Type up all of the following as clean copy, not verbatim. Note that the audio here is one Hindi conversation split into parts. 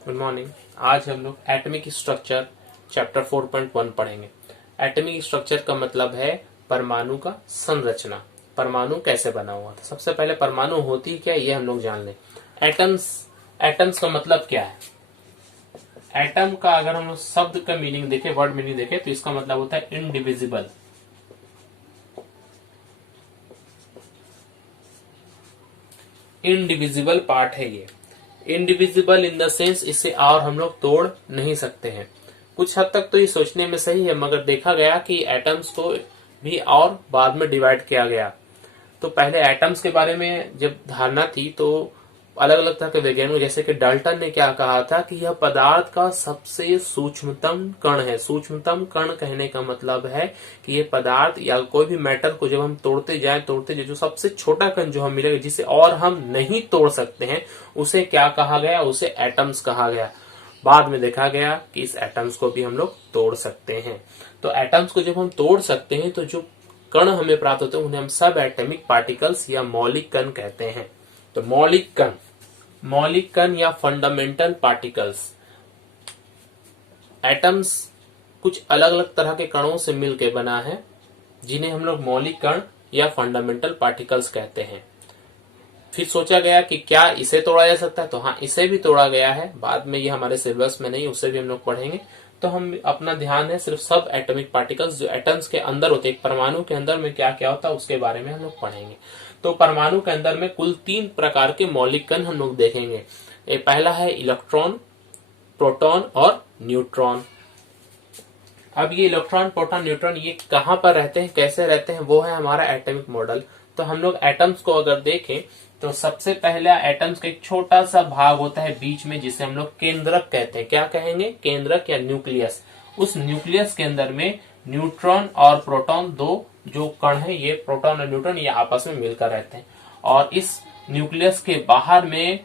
Good morning. आज हम लोग एटॉमिक स्ट्रक्चर चैप्टर 4.1 पढ़ेंगे। एटॉमिक स्ट्रक्चर का मतलब है परमाणु का संरचना। परमाणु कैसे बना हुआ था। सबसे पहले परमाणु होती क्या है ये हम लोग जान लें। एटम्स एटम्स का मतलब क्या है। एटम का अगर हम लोग शब्द का मीनिंग देखें, वर्ड मीनिंग देखें, तो इसका मतलब होता है इनडिविजिबल। इनडिविजिबल पार्ट है ये। इनडिविजिबल इन द सेंस इसे और हम लोग तोड़ नहीं सकते हैं। कुछ हद तक तो ये सोचने में सही है, मगर देखा गया कि एटम्स को भी और बाद में डिवाइड किया गया। तो पहले एटम्स के बारे में जब धारणा थी तो अलग अलग तरह के वैज्ञानिक जैसे कि डाल्टन ने क्या कहा था कि यह पदार्थ का सबसे सूक्ष्मतम कण है। सूक्ष्मतम कण कहने का मतलब है कि ये पदार्थ या कोई भी मेटल को जब हम तोड़ते जाए जो सबसे छोटा कण जो हम मिलेगा जिसे और हम नहीं तोड़ सकते हैं उसे क्या कहा गया, उसे एटम्स कहा गया। बाद में देखा गया कि इस एटम्स को भी हम लोग तोड़ सकते हैं। तो एटम्स को जब हम तोड़ सकते हैं तो जो कण हमें प्राप्त होते हैं उन्हें हम सब एटॉमिक पार्टिकल्स या मौलिक कण कहते हैं। तो मौलिक कण या फंडामेंटल पार्टिकल्स। एटम्स कुछ अलग अलग तरह के कणों से मिलकर बना है जिन्हें हम लोग मौलिक कण या फंडामेंटल पार्टिकल्स कहते हैं। फिर सोचा गया कि क्या इसे तोड़ा जा सकता है, तो हाँ, इसे भी तोड़ा गया है। बाद में ये हमारे सिलेबस में नहीं, उसे भी हम लोग पढ़ेंगे। तो हम अपना ध्यान है सिर्फ सब एटॉमिक पार्टिकल्स जो एटम्स के अंदर होते हैं। परमाणु के अंदर में क्या क्या होता है उसके बारे में हम लोग पढ़ेंगे। तो परमाणु के अंदर में कुल 3 प्रकार के मौलिक कण हम लोग देखेंगे। पहला है इलेक्ट्रॉन, प्रोटॉन और न्यूट्रॉन। अब ये इलेक्ट्रॉन, प्रोटॉन, न्यूट्रॉन ये कहां पर रहते हैं, कैसे रहते हैं, वो है हमारा एटॉमिक मॉडल। तो हम लोग एटम्स को अगर देखें तो सबसे पहला एटम्स का एक छोटा सा भाग होता है बीच में जिसे हम लोग केंद्रक कहते हैं। क्या कहेंगे, केंद्रक या न्यूक्लियस। उस न्यूक्लियस के अंदर में न्यूट्रॉन और प्रोटॉन, दो जो कण है, ये प्रोटॉन और न्यूट्रॉन ये आपस में मिलकर रहते हैं। और इस न्यूक्लियस के बाहर में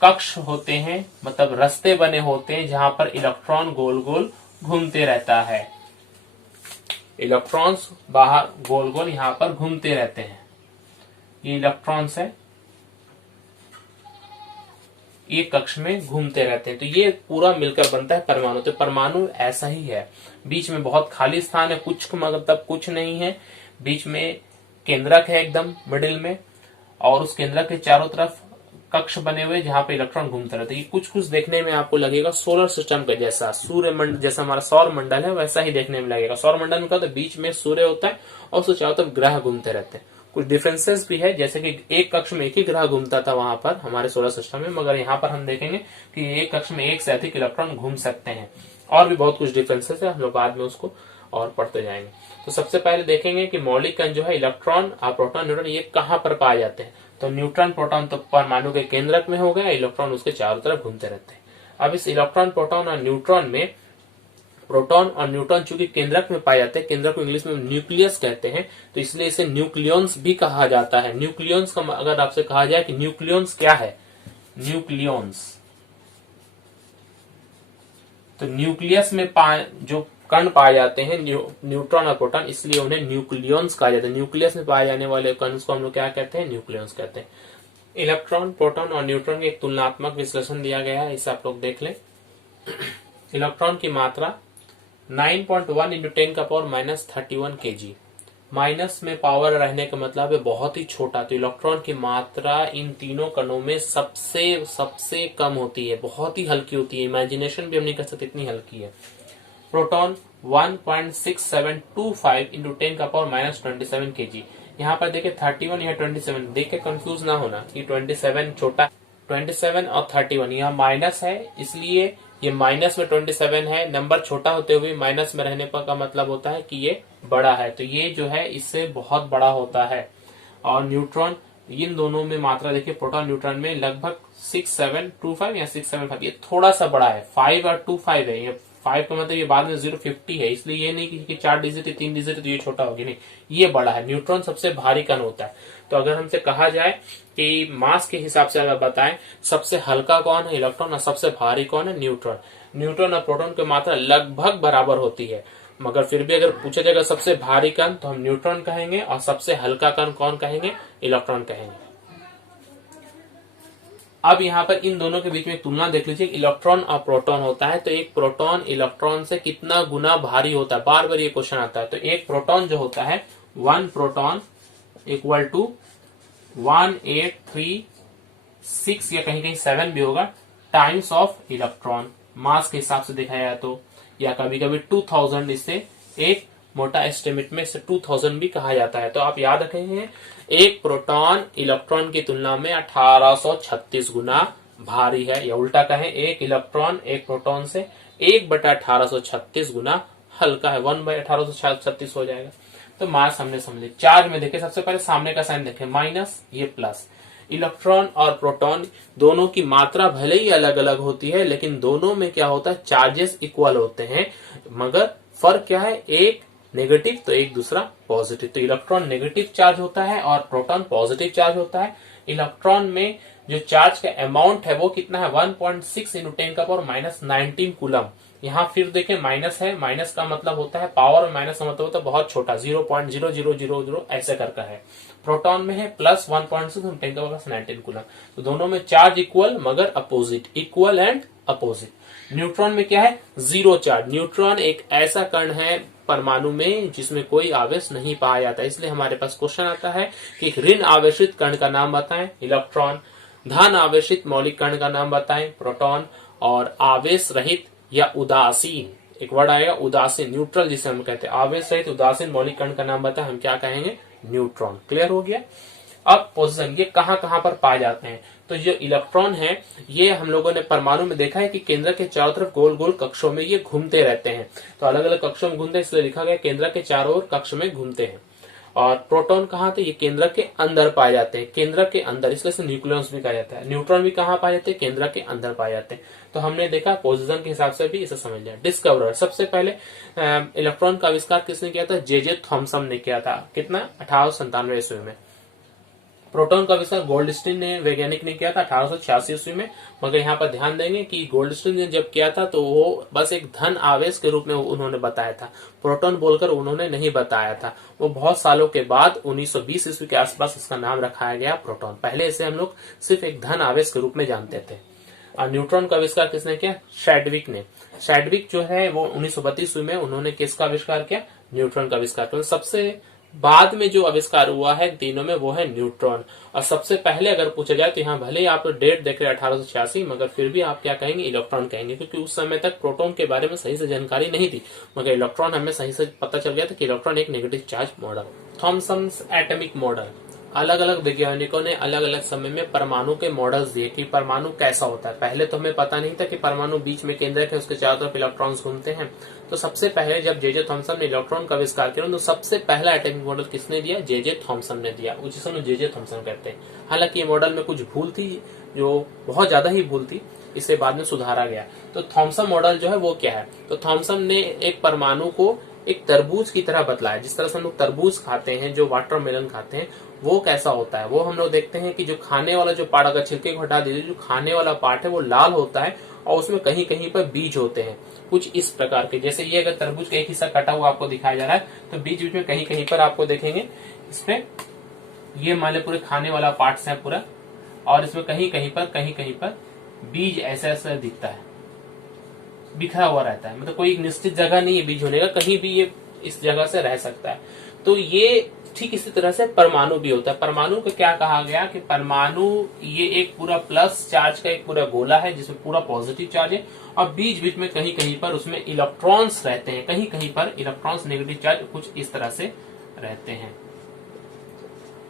कक्ष होते हैं, मतलब रास्ते बने होते हैं जहां पर इलेक्ट्रॉन गोल गोल घूमते रहता है। इलेक्ट्रॉन्स बाहर गोल गोल यहां पर घूमते रहते हैं। ये इलेक्ट्रॉन्स है, ये कक्ष में घूमते रहते हैं। तो ये पूरा मिलकर बनता है परमाणु। तो परमाणु ऐसा ही है, बीच में बहुत खाली स्थान है, कुछ मतलब कुछ नहीं है। बीच में केंद्रक है एकदम मिडिल में, और उस केंद्रक के चारों तरफ कक्ष बने हुए जहां पे इलेक्ट्रॉन घूमते रहते हैं। ये कुछ कुछ देखने में आपको लगेगा सोलर सिस्टम के जैसा, सूर्य मंडल जैसा हमारा सौर मंडल है वैसा ही देखने में लगेगा। सौर मंडल में क्या होता है, बीच में सूर्य होता है और उसके चारों तरफ ग्रह घूमते रहते हैं। कुछ डिफरेंसेस भी है, जैसे कि एक कक्ष में एक ही ग्रह घूमता था वहां पर हमारे सोलर सिस्टम में, मगर यहाँ पर हम देखेंगे कि एक कक्ष में एक से अधिक इलेक्ट्रॉन घूम सकते हैं। और भी बहुत कुछ डिफरेंसेस है, हम लोग बाद में उसको और पढ़ते जाएंगे। तो सबसे पहले देखेंगे कि मौलिक कण जो है इलेक्ट्रॉन और प्रोटॉन, न्यूट्रॉन ये कहाँ पर पाए जाते हैं। तो न्यूट्रॉन, प्रोटॉन तो परमाणु के केंद्रक में हो गया, इलेक्ट्रॉन उसके चारों तरफ घूमते रहते हैं। अब इस इलेक्ट्रॉन, प्रोटॉन और न्यूट्रॉन में प्रोटॉन और न्यूट्रॉन चूंकि केंद्रक में पाए जाते हैं, केंद्रक को इंग्लिश में न्यूक्लियस कहते हैं, तो इसलिए इसे न्यूक्लियॉन्स भी कहा जाता है। न्यूक्लियॉन्स का अगर आपसे कहा जाए कि न्यूक्लियॉन्स क्या है, न्यूक्लियॉन्स तो न्यूक्लियस में जो कण पाए जाते हैं न्यूट्रॉन और प्रोटॉन, इसलिए उन्हें न्यूक्लियॉन्स कहा जाता है। न्यूक्लियस में पाए जाने वाले कण को हम लोग क्या कहते हैं, न्यूक्लियॉन्स कहते हैं। इलेक्ट्रॉन, प्रोटॉन और न्यूट्रॉन का एक तुलनात्मक विश्लेषण दिया गया है, इसे आप लोग देख लें। इलेक्ट्रॉन की मात्रा 9.1 इंटू 10⁻31 kg। माइनस में पावर रहने का मतलब है बहुत ही छोटा। तो इलेक्ट्रॉन की मात्रा इन तीनों कणों में सबसे कम होती है, बहुत ही हल्की होती है। इमेजिनेशन भी हम नहीं कर सकते, इतनी हल्की है। Proton 1.6725 into 10⁻27 kg। यहाँ पर देखिए 31 या 27, देख के कंफ्यूज ना होना कि 27 छोटा, 27 और 31 यह माइनस है, इसलिए ये माइनस में 27 है। नंबर छोटा होते हुए माइनस में रहने पर का मतलब होता है कि ये बड़ा है। तो ये जो है इससे बहुत बड़ा होता है। और न्यूट्रॉन, इन दोनों में मात्रा देखिए, प्रोटॉन न्यूट्रॉन में लगभग 6725 या 675, ये थोड़ा सा बड़ा है। 5 और 25 है, ये 5 का मतलब ये बाद में 050 है, इसलिए ये नहीं कि 4 डिजिट 3 डिजिट तो ये छोटा होगी, नहीं, ये बड़ा है। न्यूट्रॉन सबसे भारी कण होता है। तो अगर हमसे कहा जाए कि मास के हिसाब से अगर बताएं सबसे हल्का कौन है, इलेक्ट्रॉन, और सबसे भारी कौन है, न्यूट्रॉन। न्यूट्रॉन और प्रोटॉन की मात्रा लगभग बराबर होती है, मगर फिर भी अगर पूछा जाएगा सबसे भारी कण तो हम न्यूट्रॉन कहेंगे, और सबसे हल्का कण कौन कहेंगे, इलेक्ट्रॉन कहेंगे। अब यहाँ पर इन दोनों के बीच में तुलना देख लीजिए, इलेक्ट्रॉन और प्रोटॉन होता है तो एक प्रोटॉन इलेक्ट्रॉन से कितना गुना भारी होता है, बार बार ये क्वेश्चन आता है। तो एक प्रोटॉन जो होता है, 1 प्रोटॉन इक्वल टू 1836 या कहीं कहीं 7 भी होगा टाइम्स ऑफ इलेक्ट्रॉन, मास के हिसाब से देखा जाए तो, या कभी कभी 2000, इससे एक मोटा एस्टिमेट में से 2000 भी कहा जाता है। तो आप याद रखेंगे, एक प्रोटॉन इलेक्ट्रॉन की तुलना में 1836 गुना भारी है, या उल्टा कहें एक इलेक्ट्रॉन एक प्रोटॉन से 1/1836 गुना हल्का है, 1/1836 हो जाएगा। तो मास हमने समझे। चार्ज में देखे, सबसे पहले सामने का साइन देखें, माइनस, ये प्लस। इलेक्ट्रॉन और प्रोटॉन दोनों की मात्रा भले ही अलग अलग होती है, लेकिन दोनों में क्या होता है, चार्जेस इक्वल होते हैं, मगर फर्क क्या है, एक नेगेटिव तो एक दूसरा पॉजिटिव। तो इलेक्ट्रॉन नेगेटिव चार्ज होता है और प्रोटॉन पॉजिटिव चार्ज होता है। इलेक्ट्रॉन में जो चार्ज का अमाउंट है वो कितना है, 1.6 × 10⁻19 कूलम। यहाँ फिर देखें माइनस है, माइनस का मतलब होता है पावर, और माइनस का मतलब होता है बहुत छोटा, 0.0000 ऐसे करके है। प्रोटॉन में है प्लस 1.6 × 10⁻19 कूलम। तो दोनों में चार्ज इक्वल मगर opposite, equal and opposite. Neutron में क्या है, जीरो चार्ज। न्यूट्रॉन एक ऐसा कण है परमाणु में जिसमें कोई आवेश नहीं पाया जाता, इसलिए हमारे पास क्वेश्चन आता है कि ऋण आवेशित कण का नाम बताएं, इलेक्ट्रॉन। धन आवेशित मौलिक कण का नाम बताएं, प्रोटॉन। और आवेश रहित या उदासीन, एक वर्ड आएगा उदासीन, न्यूट्रल जिसे हम कहते हैं, आवेश रहित उदासीन मौलिक कण का नाम बताएं, हम क्या कहेंगे, न्यूट्रॉन। क्लियर हो गया। अब पोजीशन ये कहां कहां पर पाए जाते हैं, तो जो इलेक्ट्रॉन है ये हम लोगों ने परमाणु में देखा है कि केंद्र के चारों तरफ गोल गोल कक्षों में ये घूमते रहते हैं। तो अलग अलग कक्षों में घूमते हैं, इसलिए लिखा गया केंद्र के चारों ओर कक्ष में घूमते हैं। और प्रोटॉन कहाँ थे, ये केंद्र के अंदर पाए जाते हैं, केंद्र के अंदर, इसलिए से न्यूक्लियस भी कहा जाता है। न्यूट्रॉन भी कहाँ पाए जाते हैं, केंद्र के अंदर पाए जाते हैं। तो हमने देखा पोजीशन के हिसाब से भी इसे समझ लिया। डिस्कवरर, सबसे पहले इलेक्ट्रॉन का आविष्कार किसने किया था, जे थॉमसन ने किया था। कितना, 1897 ईस्वी में। प्रोटॉन का आविष्कार गोल्डस्टीन ने, वैज्ञानिक ने किया था 1886 ईस्वी में। मगर यहाँ पर ध्यान देंगे कि गोल्डस्टीन ने जब किया था तो वो बस एक धन आवेश के रूप में उन्होंने बताया था, प्रोटॉन बोलकर उन्होंने नहीं बताया था। वो बहुत सालों के बाद 1920 ईस्वी के आसपास इसका नाम रखाया गया प्रोटॉन। पहले इसे हम लोग सिर्फ एक धन आवेश के रूप में जानते थे। और न्यूट्रॉन का आविष्कार किसने किया, शैडविक ने। शैडविक जो है वो 1932 ईस्वी में उन्होंने किसका आविष्कार किया, न्यूट्रॉन का आविष्कार किया। सबसे बाद में जो आविष्कार हुआ है तीनों में वो है न्यूट्रॉन। और सबसे पहले अगर पूछा जाए तो यहाँ भले ही आप डेट देख रहे हैं 1886, मगर फिर भी आप क्या कहेंगे, इलेक्ट्रॉन कहेंगे, क्योंकि उस समय तक प्रोटॉन के बारे में सही से जानकारी नहीं थी। मगर इलेक्ट्रॉन हमें सही से पता चल गया था कि इलेक्ट्रॉन एक negative charge model. Thomson's atomic model, अलग अलग वैज्ञानिकों ने अलग अलग समय में परमाणु के मॉडल्स दिए कि परमाणु कैसा होता है। पहले तो हमें पता नहीं था कि परमाणु बीच में केंद्रक है, उसके चारों तरफ इलेक्ट्रॉन्स घूमते हैं। तो सबसे पहले जब जे थॉमसन ने इलेक्ट्रॉन का आविष्कार किया तो सबसे पहला एटॉमिक मॉडल किसने दिया, जे थॉमसन ने दिया, जिसे जे थॉमसन कहते हैं। हालांकि ये मॉडल में कुछ भूल थी, जो बहुत ज्यादा ही भूल थी, इसे बाद में सुधारा गया। तो थॉमसन मॉडल जो है वो क्या है, तो थॉमसन ने एक परमाणु को एक तरबूज की तरह बतलाया। जिस तरह से हम लोग तरबूज खाते हैं, जो वाटरमेलन खाते हैं, वो कैसा होता है, वो हम लोग देखते हैं कि जो खाने वाला जो पार्ट, अगर छिलके को हटा दीजिए, जो खाने वाला पार्ट है वो लाल होता है और उसमें कहीं कहीं पर बीज होते हैं, कुछ इस प्रकार के। जैसे ये अगर तरबूज का एक हिस्सा कटा हुआ आपको दिखाया जा रहा है तो बीच बीच में कहीं कहीं पर आपको देखेंगे इसमें ये मान लो पूरे खाने वाला पार्ट है पूरा, और इसमें कहीं कहीं पर बीज ऐसा ऐसा दिखता है, बिखरा हुआ रहता है। मतलब कोई एक निश्चित जगह नहीं है बीज होने का, कहीं भी ये इस जगह से रह सकता है। तो ये ठीक इसी तरह से परमाणु भी होता है। परमाणु को क्या कहा गया कि परमाणु ये एक पूरा प्लस चार्ज का एक पूरा गोला है जिसमें पूरा पॉजिटिव चार्ज है, और बीच बीच में कहीं कहीं पर उसमें इलेक्ट्रॉन्स रहते हैं, कहीं कहीं पर इलेक्ट्रॉन्स नेगेटिव चार्ज कुछ इस तरह से रहते हैं,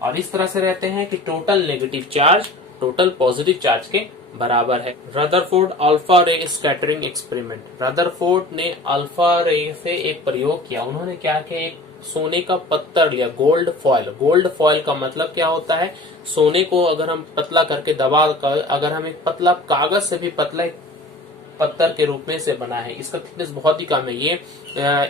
और इस तरह से रहते हैं कि total negative charge total positive charge के बराबर है। रदरफोर्ड अल्फा रे स्कैटरिंग एक्सपेरिमेंट, रदरफोर्ड ने अल्फा रे से एक प्रयोग किया। उन्होंने क्या किया, एक सोने का पत्थर लिया, गोल्ड फॉयल। गोल्ड फॉयल का मतलब क्या होता है, सोने को अगर हम पतला करके दबा कर, अगर हम एक पतला कागज से भी पतला पत्थर के रूप में से बना है, इसका थिकनेस बहुत ही कम है, ये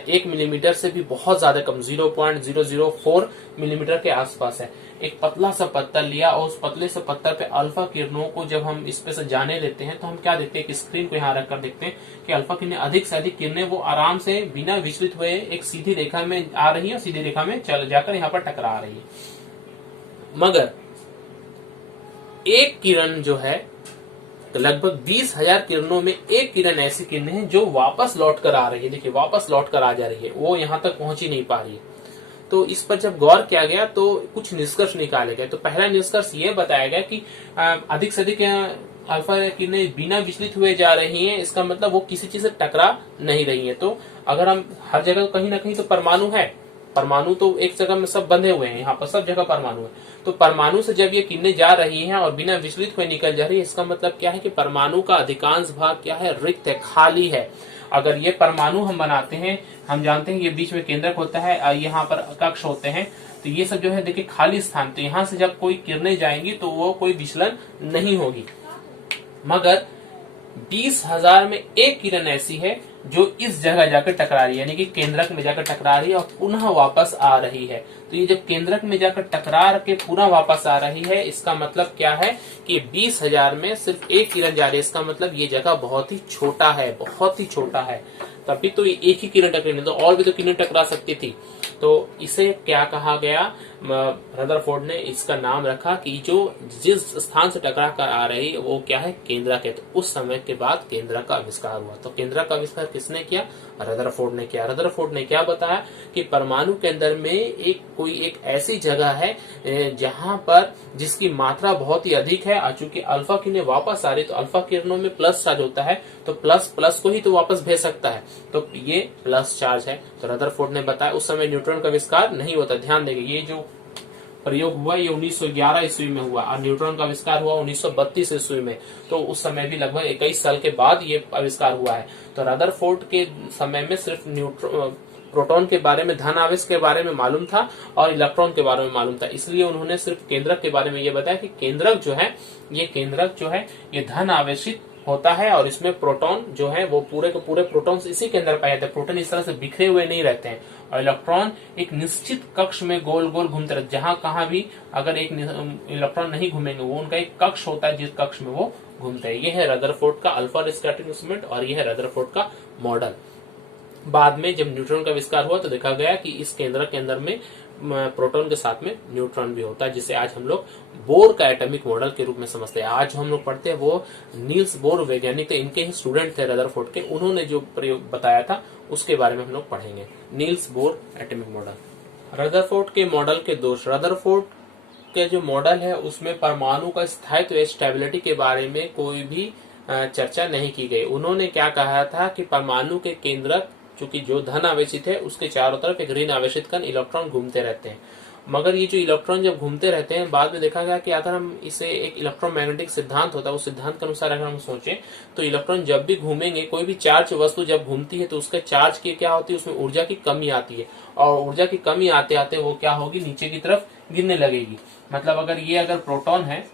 1 मिलीमीटर से भी बहुत ज्यादा कम, 0.004 मिलीमीटर के आसपास है। एक पतला सा पत्थर लिया और उस पतले से पत्थर पे अल्फा किरणों को जब हम इस पे से जाने देते हैं तो हम क्या देखते हैं कि स्क्रीन को यहाँ रखकर देखते हैं कि अल्फा किरणें अधिक से अधिक किरणें वो आराम से बिना विचलित हुए एक सीधी रेखा में आ रही है और सीधी रेखा में चल जाकर यहाँ पर टकरा रही है। मगर एक किरण जो है लगभग 20,000 किरणों में एक किरण ऐसी किरण है जो वापस लौट कर आ रही है। देखिए वापस लौट कर आ जा रही है, वो यहाँ तक पहुंच ही नहीं पा रही है। तो इस पर जब गौर किया गया तो कुछ निष्कर्ष निकाले गए। तो पहला निष्कर्ष ये बताया गया कि अधिक से अधिक अल्फा किरणें बिना विचलित हुए जा रही हैं, इसका मतलब वो किसी चीज से टकरा नहीं रही है। तो अगर हम हर जगह कहीं ना कहीं तो परमाणु है, परमाणु तो एक जगह में सब बंधे हुए हैं, यहाँ पर सब जगह परमाणु है। तो परमाणु से जब ये किरणें जा रही हैं और बिना विचलित हुए निकल जा रही है, इसका मतलब क्या है कि परमाणु का अधिकांश भाग क्या है, रिक्त है, खाली है। अगर ये परमाणु हम बनाते हैं, हम जानते हैं ये बीच में केंद्रक होता है, यहाँ पर कक्ष होते हैं, तो ये सब जो है देखिए खाली स्थान। तो यहाँ से जब कोई किरणें जाएंगी तो वो कोई विचलन नहीं होगी। मगर 20,000 में एक किरण ऐसी है जो इस जगह जाकर टकरा रही है, यानी कि केंद्रक में जाकर टकरा रही है और पुनः वापस आ रही है। तो ये जब केंद्रक में जाकर टकरा के पुनः वापस आ रही है, इसका मतलब क्या है कि 20,000 में सिर्फ एक किरण जा रही है। इसका मतलब ये जगह बहुत ही छोटा है, बहुत ही छोटा है। तभी तो ये एक ही किरण टकरी, नहीं तो और भी तो किरण टकरा सकती थी। तो इसे क्या कहा गया, रदरफोर्ड ने इसका नाम रखा कि जो जिस स्थान से टकरा कर आ रही है वो क्या है, केंद्रक है। तो उस समय के बाद केंद्रक का आविष्कार हुआ। तो केंद्रक का आविष्कार किसने किया, रदरफोर्ड ने किया। रदरफोर्ड ने क्या बताया कि परमाणु के अंदर में एक ऐसी जगह है जहां पर जिसकी मात्रा बहुत ही अधिक है, और चूंकि अल्फा किरणें वापस आ रही, तो अल्फा किरणों में प्लस चार्ज होता है, तो प्लस प्लस को ही तो वापस भेज सकता है, तो ये प्लस चार्ज है। तो रदरफोर्ड ने बताया उस समय न्यूट्रॉन का आविष्कार नहीं होता। ध्यान देंगे ये जो प्रयोग हुआ ये 1911 ईस्वी में हुआ और न्यूट्रॉन का आविष्कार हुआ 1932 ईस्वी में। तो उस समय भी लगभग 21 साल के बाद ये आविष्कार हुआ है। तो रदरफोर्ड के समय में सिर्फ प्रोटॉन के बारे में, धन आवेश के बारे में मालूम था और इलेक्ट्रॉन के बारे में मालूम था, इसलिए उन्होंने सिर्फ केंद्रक के बारे में ये बताया कि केंद्रक जो है ये धन आवेशित होता है और इसमें प्रोटॉन जो है वो पूरे के पूरे प्रोटॉन्स इसी के अंदर पाए जाते हैं। प्रोटॉन इस तरह से बिखरे हुए नहीं रहते हैं और इलेक्ट्रॉन एक निश्चित कक्ष में गोल गोल घूमते रहते, जहां कहीं भी अगर एक इलेक्ट्रॉन नहीं घूमेंगे, वो उनका एक कक्ष होता है जिस कक्ष में वो घूमते हैं। ये है रदरफोर्ड का अल्फा स्कैटरिंग इंस्ट्रूमेंट और ये है रदरफोर्ड का मॉडल। बाद में जब न्यूट्रॉन का आविष्कार हुआ तो देखा गया कि इस केंद्रक के अंदर में प्रोटॉन के साथ में न्यूट्रॉन भी होता है, जिसे आज हम लोग बोर का एटॉमिक मॉडल के रूप में समझते हैं। आज जो हम लोग पढ़ते हैं वो नील्स बोर वैज्ञानिक थे, इनके ही स्टूडेंट थे रदरफोर्ड के, उन्होंने जो प्रयोग बताया था उसके बारे में हम लोग पढ़ेंगे। Niels Bohr atomic model. Rutherford के मॉडल के दोष। रदरफोर्ड के जो मॉडल है उसमें परमाणु का स्थायित्व, स्टेबिलिटी के बारे में कोई भी चर्चा नहीं की गई। उन्होंने क्या कहा था कि परमाणु के केंद्रक चूंकि जो धन आवेशित है उसके चारों तरफ एक ऋण आवेशित कण इलेक्ट्रॉन घूमते रहते हैं, मगर ये जो इलेक्ट्रॉन जब घूमते रहते हैं, बाद में देखा गया कि अगर हम इसे एक इलेक्ट्रोमैग्नेटिक सिद्धांत होता है, उस सिद्धांत के अनुसार अगर हम सोचें तो इलेक्ट्रॉन जब भी घूमेंगे, कोई भी चार्ज वस्तु जब घूमती है तो उसके चार्ज की क्या होती है, उसमें ऊर्जा की कमी आती है और ऊर्जा की कमी आते आते वो क्या होगी, नीचे की तरफ गिरने लगेगी। मतलब अगर प्रोटॉन है,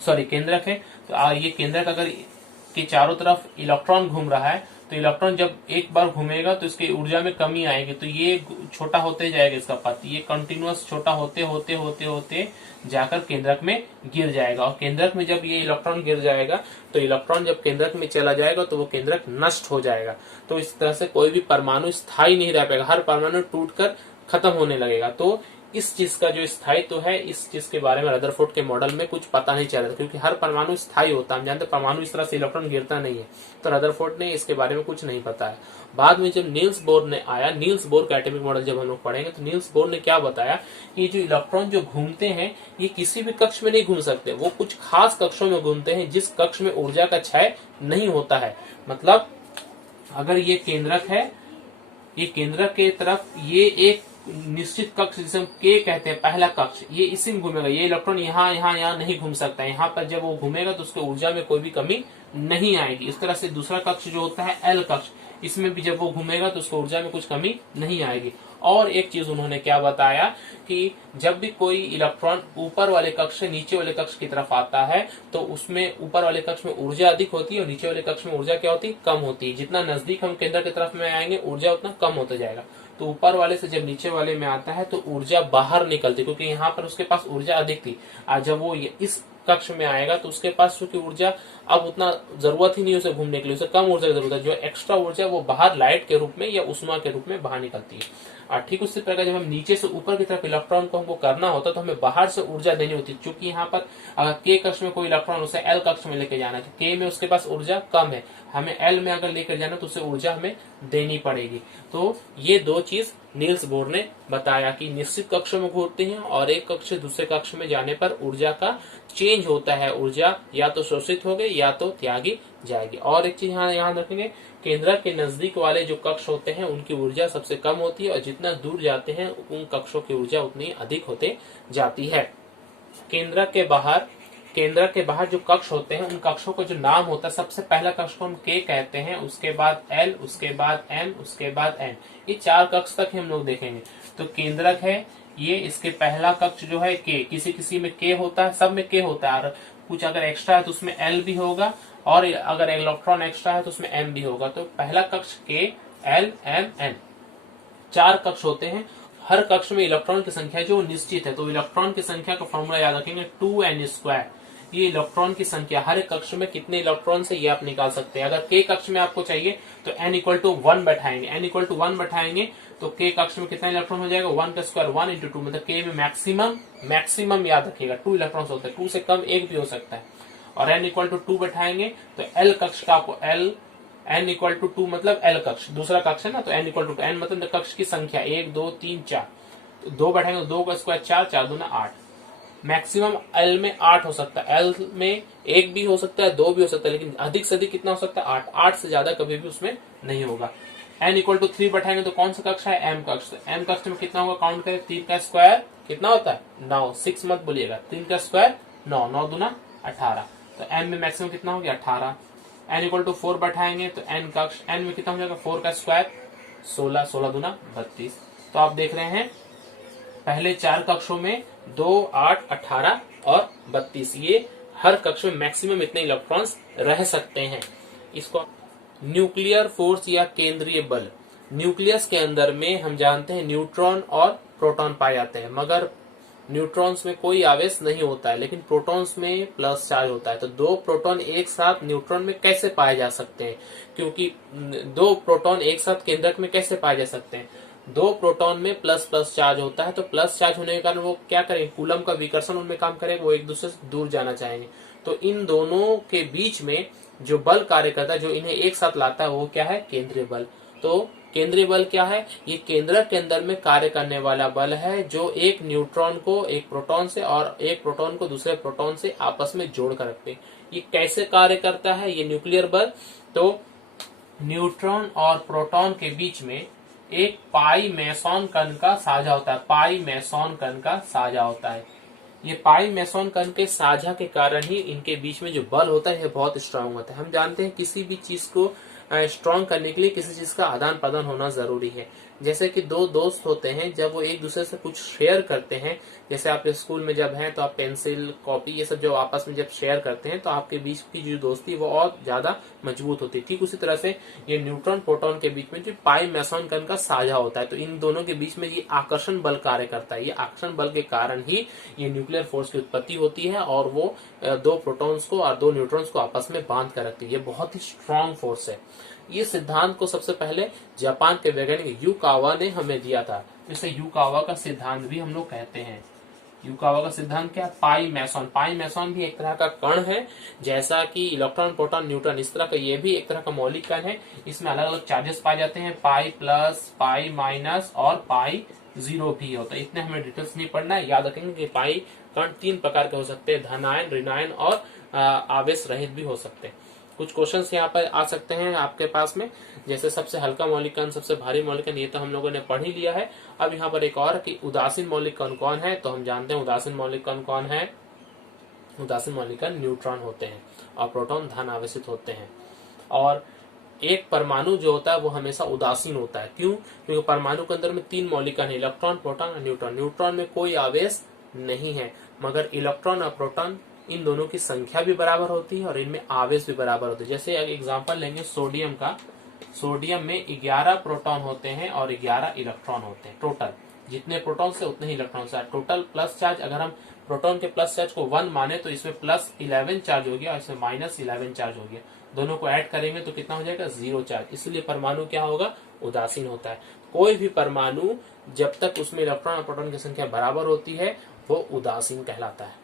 केंद्रक है, तो ये केंद्रक अगर के चारों तरफ इलेक्ट्रॉन घूम रहा है तो इलेक्ट्रॉन जब एक बार घूमेगा तो इसकी ऊर्जा में कमी आएगी, तो ये छोटा होते जाएगा इसका पथ, ये कंटिन्यूअस छोटा होते होते होते होते जाकर केंद्रक में गिर जाएगा और केंद्रक में जब ये इलेक्ट्रॉन गिर जाएगा तो इलेक्ट्रॉन जब केंद्रक में चला जाएगा तो वो केंद्रक नष्ट हो जाएगा। तो इस तरह से कोई भी परमाणु स्थायी नहीं रह पाएगा, हर परमाणु टूटकर खत्म होने लगेगा। तो इस चीज का जो स्थायित्व है, इस चीज के बारे में रदरफोर्ड के मॉडल में कुछ पता नहीं चल रहा था, क्योंकि हर परमाणु स्थायी होता है। हम जानते हैं परमाणु इस तरह से इलेक्ट्रॉन गिरता नहीं है, तो रदरफोर्ड ने इसके बारे में कुछ नहीं बताया। बाद में जब नील्स बोर ने आया, नील्स बोर का एटॉमिक मॉडल जब हम लोग पढ़ेंगे तो नील्स बोर ने क्या बताया कि जो इलेक्ट्रॉन जो घूमते हैं ये किसी भी कक्ष में नहीं घूम सकते, वो कुछ खास कक्षों में घूमते हैं जिस कक्ष में ऊर्जा का क्षय नहीं होता है। मतलब अगर ये केंद्रक है, ये केंद्रक के तरफ ये एक निश्चित कक्ष जिसे हम के कहते हैं, पहला कक्ष, ये इसी में घूमेगा, ये इलेक्ट्रॉन यहाँ नहीं घूम सकता है। यहाँ पर जब वो घूमेगा तो उसके ऊर्जा में कोई भी कमी नहीं आएगी। इस तरह से दूसरा कक्ष जो होता है एल कक्ष, इसमें भी जब वो घूमेगा तो उसको ऊर्जा में कुछ कमी नहीं आएगी। और एक चीज उन्होंने क्या बताया कि जब भी कोई इलेक्ट्रॉन ऊपर वाले कक्ष से नीचे वाले कक्ष की तरफ आता है तो उसमें ऊपर वाले कक्ष में ऊर्जा अधिक होती है और नीचे वाले कक्ष में ऊर्जा क्या होती है, कम होती है। जितना नजदीक हम केंद्र की तरफ में आएंगे ऊर्जा उतना कम होता जाएगा। तो ऊपर वाले से जब नीचे वाले में आता है तो ऊर्जा बाहर निकलती, क्योंकि यहाँ पर उसके पास ऊर्जा अधिक थी। आज जब वो इस कक्ष में आएगा तो उसके पास चूंकि ऊर्जा अब उतना जरूरत ही नहीं उसे घूमने के लिए, उसे कम ऊर्जा की जरूरत है। जो एक्स्ट्रा ऊर्जा वो बाहर लाइट के रूप में या उष्मा के रूप में बाहर निकलती है। और ठीक उसी प्रकार जब हम नीचे से ऊपर की तरफ इलेक्ट्रॉन को हमको करना होता तो हमें बाहर से ऊर्जा देनी होती है। चूंकि यहाँ पर अगर के कक्ष में कोई इलेक्ट्रॉन उसे एल कक्ष में लेके जाना है तो के में उसके पास ऊर्जा कम है, हमें एल में अगर लेकर जाना तो उसे ऊर्जा हमें देनी पड़ेगी। तो ये दो चीज नील्स बोर ने बताया कि निश्चित कक्ष में घूरते हैं और एक कक्ष से दूसरे कक्ष में जाने पर ऊर्जा का चेंज होता है, ऊर्जा या तो शोषित हो गई या तो त्यागी जाएगी। और एक चीज यहाँ ध्यान रखेंगे, केंद्रक के नजदीक वाले जो कक्ष होते हैं उनकी ऊर्जा सबसे कम होती है और जितना दूर जाते हैं उन कक्षों की ऊर्जा उतनी अधिक होते जाती है। केंद्रक के बाहर जो कक्ष होते हैं उन कक्षों को जो नाम होता है, सबसे पहला कक्ष को हम के कहते हैं, उसके बाद एल, उसके बाद एम, उसके बाद एन। ये 4 कक्ष तक हम लोग देखेंगे। तो केंद्रक है ये, इसके पहला कक्ष जो है के, किसी किसी में के होता है, सब में के होता है, और कुछ अगर एक्स्ट्रा है तो उसमें एल भी होगा, और अगर इलेक्ट्रॉन एक्स्ट्रा है तो उसमें एम भी होगा। तो पहला कक्ष के, एल, एम, एन, 4 कक्ष होते हैं। हर कक्ष में इलेक्ट्रॉन की संख्या जो निश्चित है, तो इलेक्ट्रॉन की संख्या का फॉर्मूला याद रखेंगे 2n²। ये इलेक्ट्रॉन की संख्या, हर एक कक्ष में कितने इलेक्ट्रॉन से ये आप निकाल सकते हैं। अगर के कक्ष में आपको चाहिए तो n=1 बैठाएंगे, n=1 बैठाएंगे तो के कक्ष में कितना इलेक्ट्रॉन हो जाएगा, 1 का स्क्वायर 1 × 2, मतलब के में मैक्सिमम याद रखिएगा 2 इलेक्ट्रॉन होते हैं, 2 से कम एक भी हो सकता है। और n=2 बैठाएंगे तो एल कक्ष का आपको n=2 मतलब एल कक्ष, दूसरा कक्ष है ना, तो n=2, n मतलब कक्ष की संख्या 1 2 3 4, तो 2 बैठाएंगे तो 2 का स्क्वायर 4, 4 दूना 8। मैक्सिमम एल में 8 हो सकता है, एल में 1 भी हो सकता है, 2 भी हो सकता है, लेकिन अधिक से अधिक कितना हो सकता है, 8 से ज्यादा कभी भी उसमें नहीं होगा। n=3 बैठाएंगे तो कौन सा कक्ष है, एम कक्ष। एम कक्ष में कितना होगा, काउंट करें, 3 का स्क्वायर कितना होता है, 9, 6 मत बोलिएगा, 3 का स्क्वायर 9, 9 दूना 18, तो एम में मैक्सिमम कितना हो गया, 18। n=4 बैठाएंगे तो एन कक्ष, एन में कितना हो जाएगा, 4 का स्क्वायर 16, 16 दूना 32। तो आप देख रहे हैं पहले 4 कक्षों में 2, 8, 18 और 32, ये हर कक्ष में मैक्सिमम इतने इलेक्ट्रॉन्स रह सकते हैं। इसको न्यूक्लियर फोर्स या केंद्रीय बल, न्यूक्लियस के अंदर में हम जानते हैं न्यूट्रॉन और प्रोटॉन पाए जाते हैं, मगर न्यूट्रॉन्स में कोई आवेश नहीं होता है, लेकिन प्रोटॉन्स में प्लस चार्ज होता है। तो 2 प्रोटॉन एक साथ न्यूट्रॉन में कैसे पाए जा सकते हैं, क्योंकि 2 प्रोटॉन एक साथ केंद्रक में कैसे पाए जा सकते हैं, 2 प्रोटॉन में प्लस प्लस चार्ज होता है, तो प्लस चार्ज होने के कारण वो क्या करेंगे, कूलम का विकर्षण उनमें काम करेगा, वो एक दूसरे से दूर जाना चाहेंगे। तो इन दोनों के बीच में जो बल कार्य करता है, जो इन्हें एक साथ लाता है, वो क्या है, केंद्रीय बल। तो केंद्रीय बल क्या है, ये केंद्रक के अंदर में कार्य करने वाला बल है, जो एक न्यूट्रॉन को एक प्रोटॉन से और एक प्रोटॉन को दूसरे प्रोटॉन से आपस में जोड़ कर रखते हैं। ये कैसे कार्य करता है, ये न्यूक्लियर बल, तो न्यूट्रॉन और प्रोटॉन के बीच में एक पाई मेसॉन कण का साझा होता है, पाई मेसॉन कण का साझा होता है। ये पाई मेसॉन कण के साझा के कारण ही इनके बीच में जो बल होता है, ये बहुत स्ट्रांग होता है। हम जानते हैं किसी भी चीज को स्ट्रॉन्ग करने के लिए किसी चीज का आदान प्रदान होना जरूरी है। जैसे कि 2 दोस्त होते हैं, जब वो एक दूसरे से कुछ शेयर करते हैं, जैसे आप स्कूल में जब हैं तो आप पेंसिल, कॉपी, ये सब जो आपस में जब शेयर करते हैं तो आपके बीच की जो दोस्ती वो और ज्यादा मजबूत होती है। ठीक उसी तरह से ये न्यूट्रॉन प्रोटॉन के बीच में जो पाई मेसॉन कण का साझा होता है, तो इन दोनों के बीच में ये आकर्षण बल कार्य करता है। ये आकर्षण बल के कारण ही ये न्यूक्लियर फोर्स की उत्पत्ति होती है और वो 2 प्रोटॉन्स को और 2 न्यूट्रॉन्स को आपस में बांध कर रखती है। ये बहुत ही स्ट्रांग फोर्स है। ये सिद्धांत को सबसे पहले जापान के वैज्ञानिक युकावा ने हमें दिया था, इसे युकावा का सिद्धांत भी हम लोग कहते हैं। युकावा का सिद्धांत क्या, पाई मेसॉन। पाई मेसॉन भी एक तरह का कण है, जैसा कि इलेक्ट्रॉन, प्रोटॉन, न्यूट्रॉन, इस तरह का ये भी एक तरह का मौलिक कण है। इसमें अलग अलग चार्जेस पाए जाते हैं, पाई प्लस, पाई माइनस और पाई 0 भी होता है। इतने हमें डिटेल्स नहीं पढ़ना है, याद रखेंगे कि पाई कण 3 प्रकार के हो सकते हैं, धनायन, ऋणायन और आवेश रहित भी हो सकते हैं। कुछ क्वेश्चंस यहाँ पर आ सकते हैं आपके पास में, जैसे सबसे हल्का मौलिक कण, सबसे भारी मौलिक कण, ये तो हम लोगों ने पढ़ ही लिया है। अब यहाँ पर एक और कि उदासीन मौलिक कण कौन है, तो हम जानते हैं उदासीन मौलिक कण कौन है, उदासीन मौलिक कण न्यूट्रॉन होते हैं और प्रोटॉन धन आवेशित होते हैं। और एक परमाणु जो होता है वो हमेशा उदासीन होता है। क्यों, क्योंकि परमाणु के अंदर में 3 मौलिक कण है, इलेक्ट्रॉन, प्रोटॉन और न्यूट्रॉन। न्यूट्रॉन में कोई आवेश नहीं है, मगर इलेक्ट्रॉन और प्रोटॉन, इन दोनों की संख्या भी बराबर होती है और इनमें आवेश भी बराबर होते हैं। जैसे एक एग्जांपल लेंगे सोडियम का, सोडियम में 11 प्रोटॉन होते हैं और 11 इलेक्ट्रॉन होते हैं। टोटल जितने प्रोटॉन से उतने ही इलेक्ट्रॉन से। टोटल प्लस चार्ज, अगर हम प्रोटॉन के प्लस चार्ज को 1 माने तो इसमें प्लस 11 चार्ज हो गया और इसमें माइनस 11 चार्ज हो गया। दोनों को ऐड करेंगे तो कितना हो जाएगा, 0 चार्ज। इसलिए परमाणु क्या होगा, उदासीन होता है। कोई भी परमाणु जब तक उसमें इलेक्ट्रॉन और प्रोटॉन की संख्या बराबर होती है वो उदासीन कहलाता है।